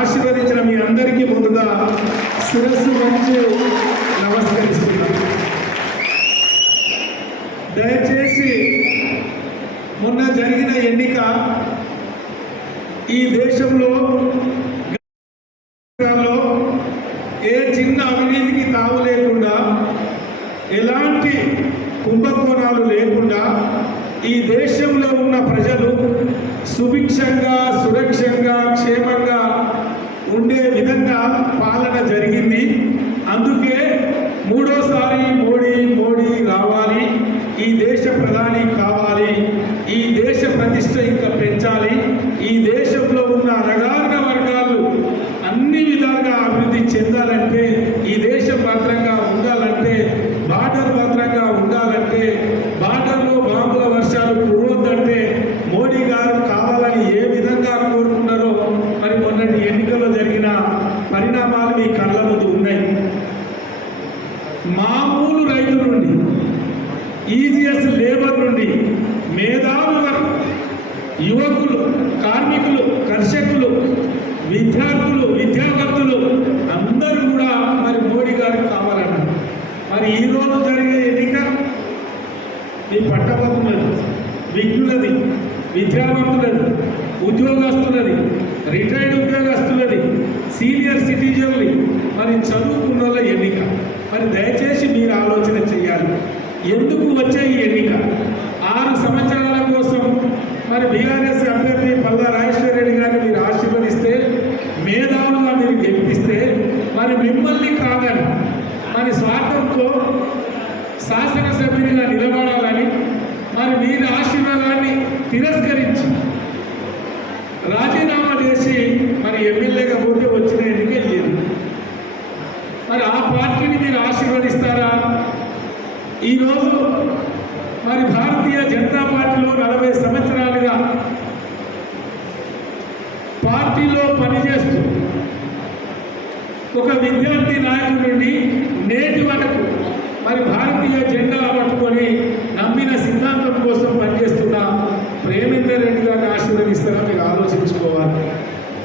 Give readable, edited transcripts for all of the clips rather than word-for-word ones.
ఆశీర్వదించిన మీ అందరికీ ముందుగా శిరస్సు వంచి నమస్కరిస్తున్నాను. దయచేసి మొన్న జరిగిన ఎన్నిక ఈ దేశంలో ఏ చిన్న అవినీతికి తావు లేకుండా, ఎలాంటి కుంభకోణాలు లేకుండా ఈ దేశంలో ఉన్న ప్రజలు సుభిక్షంగా, సురక్షంగా, క్షేమంగా ఉండే విధంగా పాలన జరిగింది. అందుకే మూడోసారి మోడీ రావాలి, ఈ దేశ ప్రధాని కావాలి, ఈ దేశ ప్రతిష్ట ఇంకా పెంచాలి, ఈ దేశంలో ఉన్న అణగారిన వర్గాలు అన్ని విధాలుగా అభివృద్ధి చెందాలంటే, ఈ దేశం భద్రంగా ఉండాలంటే, బార్డర్ భద్రంగా ఉండాలంటే, బార్డర్లో బాంబుల వర్షాలు కురవద్దంటే మోడీ గారు కావాలని ఏ విధంగా కోరుకున్నారో మరి మొన్నటి ఎన్నికల్లో జరిగిన పరిణామాలు మీ కళ్ళ ముందు ఉన్నాయి. మామూలు రైతుల నుండి, ఈజీఎస్ లేబర్ నుండి, మేధావుల వరకు, యువకులు, కార్మికులు, కర్షకులు, విద్యార్థులు, విద్యావంతులు అందరూ కూడా మరి మోడీ గారు కావాలన్నారు. మరి ఈరోజు జరిగే ఎన్నిక మీ పట్టభద్రులది, విజ్ఞులది, విద్యావంతులది, ఉద్యోగస్తులది, రిటైర్డ్ ఉద్యోగస్తులది, సీనియర్ సిటిజన్లు, మరి చదువుకున్న వాళ్ళ ఎన్నిక. మరి దయచేసి మీరు ఆలోచన చేయాలి. ఎందుకు వచ్చే ఈ ఎన్నిక? 6 సంవత్సరాల కోసం మరి బీఆర్ఎస్ అభ్యర్థి పల్లా రాజేశ్వర రెడ్డి గారిని మీరు ఆశీర్వదిస్తే, మేధావులుగా మీరు గెలిపిస్తే, మరి మిమ్మల్ని కాదని మరి స్వార్థంతో శాసనసభ్యునిగా నిలబడాలని మరి మీరు ఆశీర్వాదాన్ని తిరస్కరించి రాజీనామా చేసి మరి ఎమ్మెల్యేగా పోతే వచ్చిన ఎన్నికే లేదు. మరి ఆ పార్టీని మీరు ఆశీర్వదిస్తారా? ఈరోజు మరి భారతీయ జనతా పార్టీలో 40 సంవత్సరాలుగా పార్టీలో పనిచేస్తూ ఒక విద్యార్థి నాయకుడి నుండి నేటి వరకు మరి భారతీయ జెండా పట్టుకొని నమ్మిన సిద్ధాంతం కోసం పనిచేస్తున్న ప్రేమేందర్ రెడ్డి గారిని ఆశీర్వదిస్తారా? మీరు ఆలోచించుకోవాలి.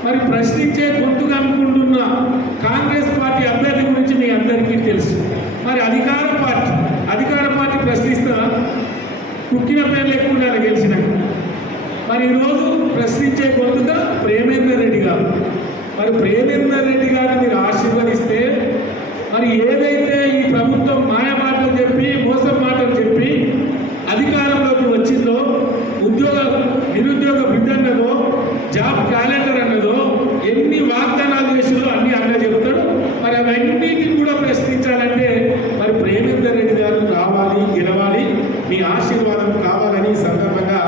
మరి ప్రశ్నించే గొంతుగా అనుకుంటున్న కాంగ్రెస్ పార్టీ అభ్యర్థి గురించి మీ అందరికీ తెలుసు. మరి అధికార పార్టీ ప్రశ్నిస్తారా? కుక్కిన పేర్లు ఎక్కువ ఉండాలి గెలిచినాక. మరి ఈరోజు ప్రశ్నించే గొంతుగా ప్రేమేందర్ రెడ్డి గారు. మరి ప్రేమేందర్ రెడ్డి గారిని మీరు ఆశీర్వదిస్తే, మరి ఏదైతే ఈ ప్రభుత్వం మాయ మాటలు చెప్పి, మోసం మాటలు చెప్పి అధికారంలోకి వచ్చిందో, నిరుద్యోగ బిడ్డ అన్నదో, జాబ్ క్యాలెండర్ అన్నదో, ఎన్ని వాగ్దానాలు చేసిందో అన్ని అన్న చెబుతాడు. మరి అవన్నిటిని కూడా ప్రశ్నించాలంటే మరి ప్రేమేందర్ రెడ్డి గారు రావాలి, గెలవాలి, మీ ఆశీర్వాదం కావాలని సందర్భంగా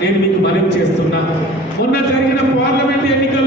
నేను మీకు మనవి చేస్తున్నా. మొన్న జరిగిన పార్లమెంట్ ఎన్నికల్లో